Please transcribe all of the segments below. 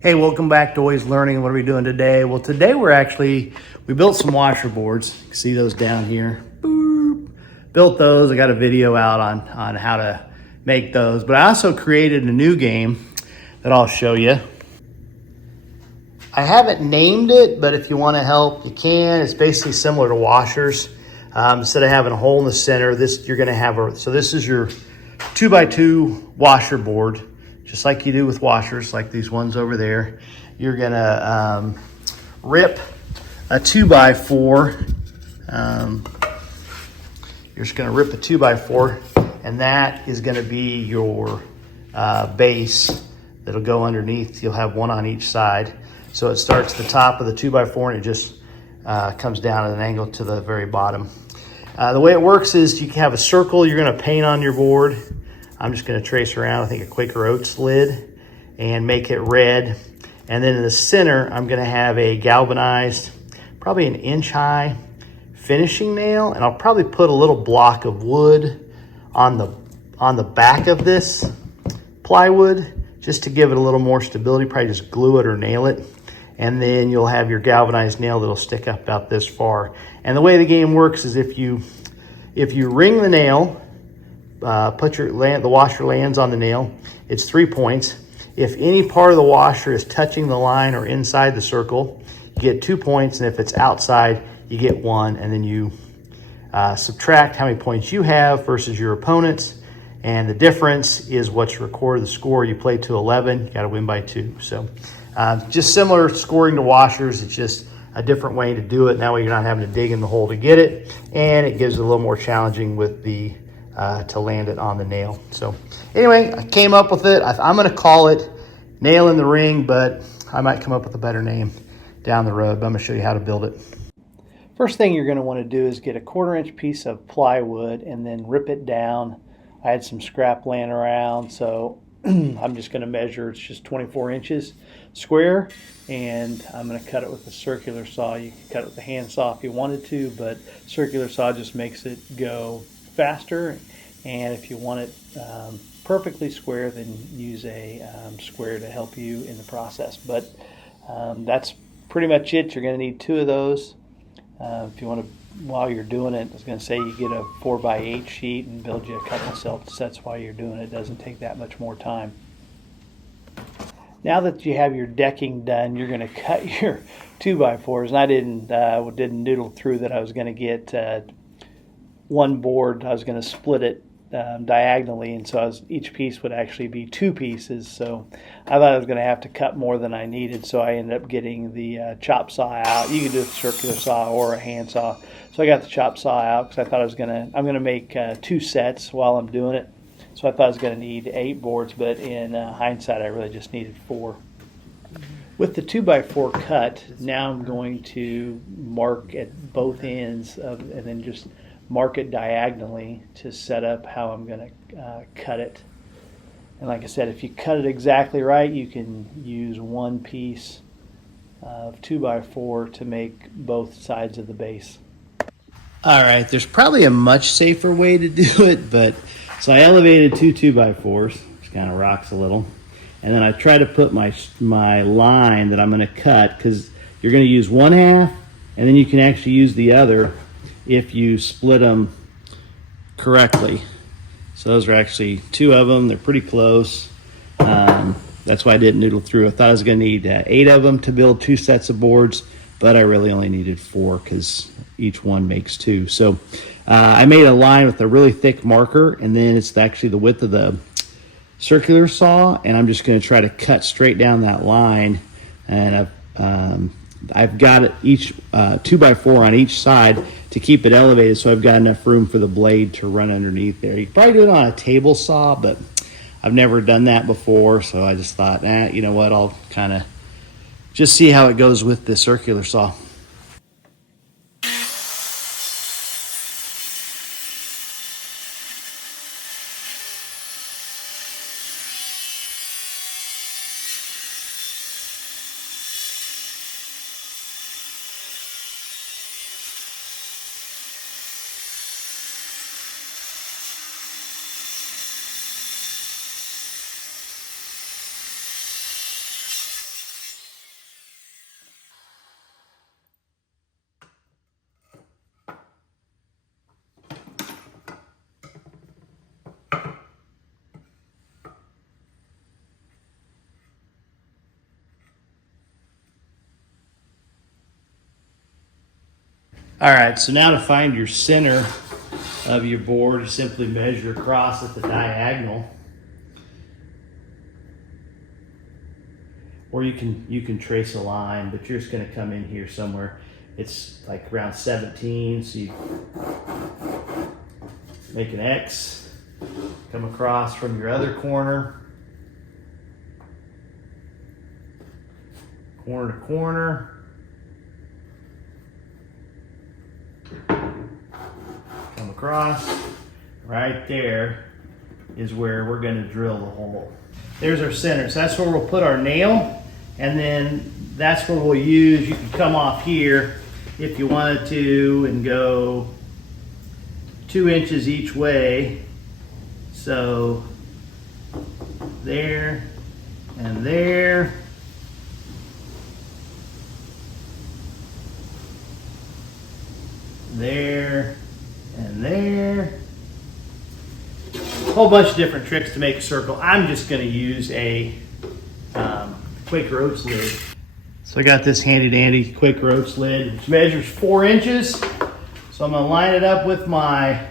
Hey, welcome back to Always Learning. What are we doing today? Well, today we built some washer boards. You can see those down here. Boop. Built those. I got a video out on how to make those, but I also created a new game that I'll show you. I haven't named it, but if you want to help, you can. It's basically similar to washers. Instead of having a hole in the center, this is your 2x2 washer board, just like you do with washers, like these ones over there. You're gonna rip a 2x4. You're just gonna rip a 2x4, and that is gonna be your base that'll go underneath. You'll have one on each side. So it starts at the top of the 2x4 and it just comes down at an angle to the very bottom. The way it works is you can have a circle you're gonna paint on your board. I'm just gonna trace around, I think, a Quaker Oats lid and make it red. And then in the center, I'm gonna have a galvanized, probably an inch high finishing nail. And I'll probably put a little block of wood on the back of this plywood just to give it a little more stability. Probably just glue it or nail it. And then you'll have your galvanized nail that'll stick up about this far. And the way the game works is if you ring the nail, the washer lands on the nail, it's 3 points. If any part of the washer is touching the line or inside the circle, you get 2 points. And if it's outside, you get 1. And then you subtract how many points you have versus your opponent's. And the difference is what's recorded, the score. You play to 11, you got to win by 2. So just similar scoring to washers. It's just a different way to do it. That way you're not having to dig in the hole to get it. And it gives it a little more challenging with the to land it on the nail. So anyway, I came up with it. I'm going to call it Nail in the Ring, but I might come up with a better name down the road. But I'm going to show you how to build it. First thing you're going to want to do is get a 1/4 inch piece of plywood and then rip it down. I had some scrap laying around, so I'm just going to measure. It's just 24 inches square, and I'm going to cut it with a circular saw. You can cut it with a hand saw if you wanted to, but circular saw just makes it go faster. And if you want it perfectly square, then use a square to help you in the process. But that's pretty much it. You're going to need 2 of those. If you want to, while you're doing it, I was going to say you get a 4x8 sheet and build you a couple sets while you're doing it. It doesn't take that much more time. Now that you have your decking done, you're going to cut your 2x4s. And I didn't noodle through that I was going to get one board. I was going to split it diagonally, and so each piece would actually be 2 pieces. So I thought I was going to have to cut more than I needed, so I ended up getting the chop saw out. You can do a circular saw or a hand saw. So I got the chop saw out because I thought I'm going to make 2 sets while I'm doing it. So I thought I was going to need 8 boards, but in hindsight, I really just needed 4. With the 2x4 cut, now I'm going to mark at both ends and then just mark it diagonally to set up how I'm going to cut it. And like I said, if you cut it exactly right, you can use 1 piece of 2x4 to make both sides of the base. All right, there's probably a much safer way to do it, but so I elevated 2 2x4s, which kind of rocks a little. And then I try to put my line that I'm going to cut, because you're going to use 1/2, and then you can actually use the other if you split them correctly. So those are actually 2 of them. They're pretty close. That's why I didn't noodle through. I thought I was going to need 8 of them to build 2 sets of boards, but I really only needed 4 because each one makes 2. So I made a line with a really thick marker, and then it's actually the width of the circular saw, and I'm just going to try to cut straight down that line. And I've got each 2x4 on each side to keep it elevated, so I've got enough room for the blade to run underneath there. You can probably do it on a table saw, but I've never done that before, so I just thought, you know what, I'll kind of just see how it goes with the circular saw. All right, so now to find your center of your board, you simply measure across at the diagonal. Or you can trace a line, but you're just gonna come in here somewhere. It's like around 17, so you make an X, come across from your other corner, corner to corner. Come across. Right there is where we're gonna drill the hole. There's our center. So that's where we'll put our nail, and then that's where we'll use, you can come off here if you wanted to and go 2 inches each way. So there and there. There and there. A whole bunch of different tricks to make a circle. I'm just going to use a Quaker Oats lid. So I got this handy dandy Quaker Oats lid, which measures 4 inches. So I'm going to line it up with my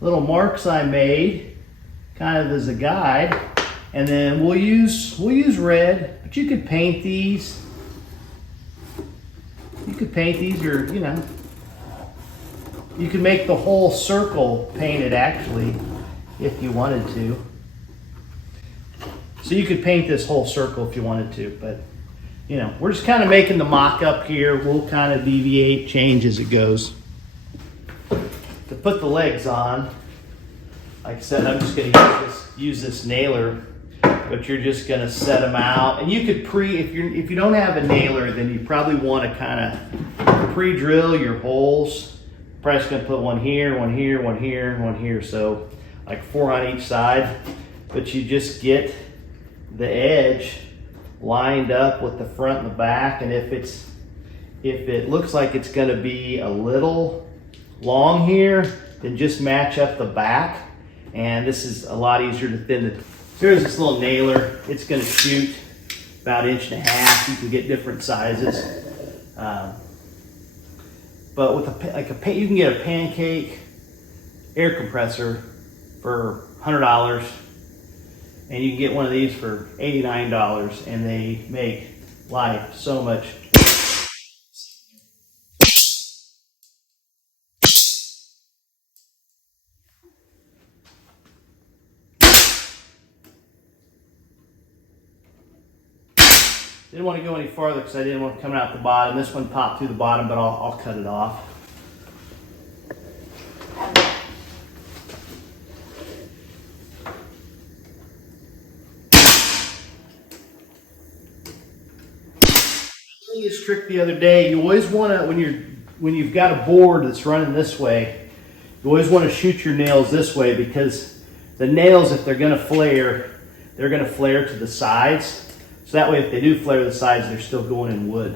little marks I made, kind of as a guide, and then we'll use red. But you could paint these. You could paint these, or you know. You can make the whole circle painted actually, if you wanted to. So you could paint this whole circle if you wanted to, but you know, we're just kind of making the mock-up here. We'll kind of deviate, change as it goes. To put the legs on, like I said, I'm just gonna use this nailer, but you're just gonna set them out. And you could if you don't have a nailer, then you probably want to kind of pre-drill your holes. Probably just gonna put one here, one here, one here, and one here. So like 4 on each side, but you just get the edge lined up with the front and the back. And if it looks like it's gonna be a little long here, then just match up the back. And this is a lot easier to thin the. Here's this little nailer. It's gonna shoot about 1.5 inches. You can get different sizes. But with you can get a pancake air compressor for $100, and you can get one of these for $89, and they make life so much. Didn't want to go any farther because I didn't want it coming out the bottom. This one popped through the bottom, but I'll cut it off. I learned this trick the other day. You always want to, when you've got a board that's running this way, you always want to shoot your nails this way, because the nails, if they're going to flare, they're going to flare to the sides. So that way, if they do flare the sides, they're still going in wood.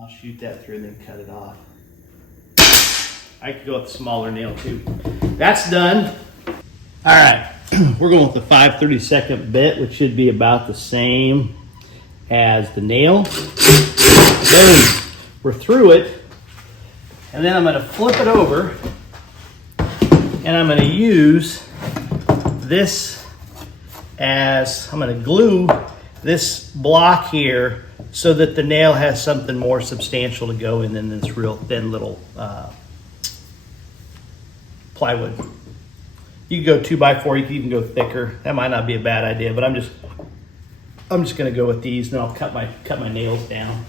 I'll shoot that through and then cut it off. I could go with a smaller nail too. That's done. All right, we're going with the 5/32 bit, which should be about the same as the nail. Boom, we're through it. And then I'm going to flip it over, and I'm going to use this as, I'm going to glue this block here so that the nail has something more substantial to go in than this real thin little plywood. You can go 2x4, you can even go thicker. That might not be a bad idea, but I'm just going to go with these, and then I'll cut my nails down.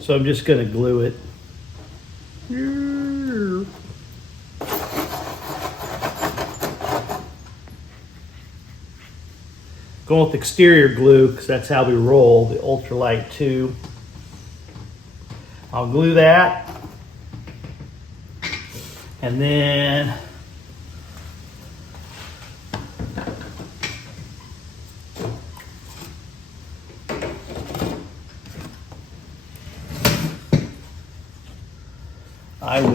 So I'm just going to glue it. Going with exterior glue, because that's how we roll, the ultralight 2. I'll glue that. And then I will,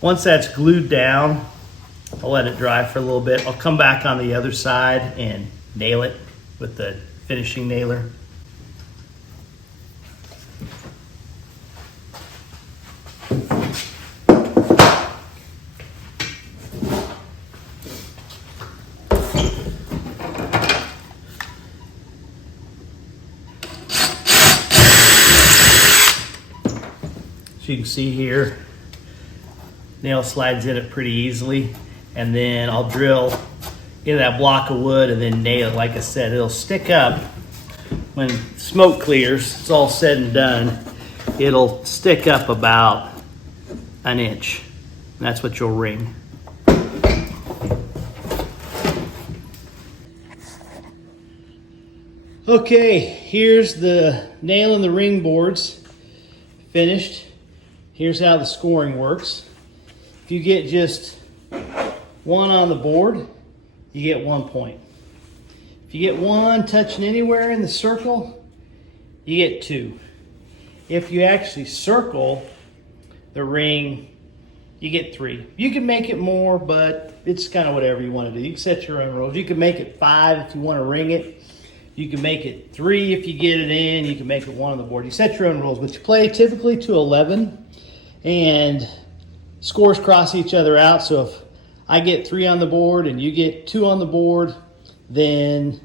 Once that's glued down, I'll let it dry for a little bit. I'll come back on the other side and nail it with the finishing nailer. So you can see here, nail slides in it pretty easily, and then I'll drill into that block of wood and then nail it. Like I said, it'll stick up when smoke clears. It's all said and done. It'll stick up about an inch. And that's what you'll ring. Okay, here's the nail and the ring boards finished. Here's how the scoring works. If you get just one on the board, you get 1 point. If you get one touching anywhere in the circle, you get 2. If you actually circle the ring, you get 3. You can make it more, but it's kind of whatever you want to do. You can set your own rules. You can make it 5 if you want to ring it. You can make it 3 if you get it in. You can make it 1 on the board. You set your own rules, but you play typically to 11, and scores cross each other out. So if I get 3 on the board and you get 2 on the board, then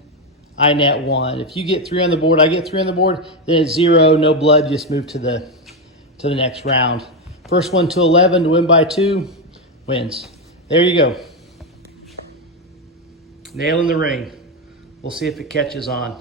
I net 1. If you get 3 on the board, I get 3 on the board, then it's 0, no blood, just move to the next round. First one to 11 to win by 2 wins. There you go. Nail in the ring. We'll see if it catches on.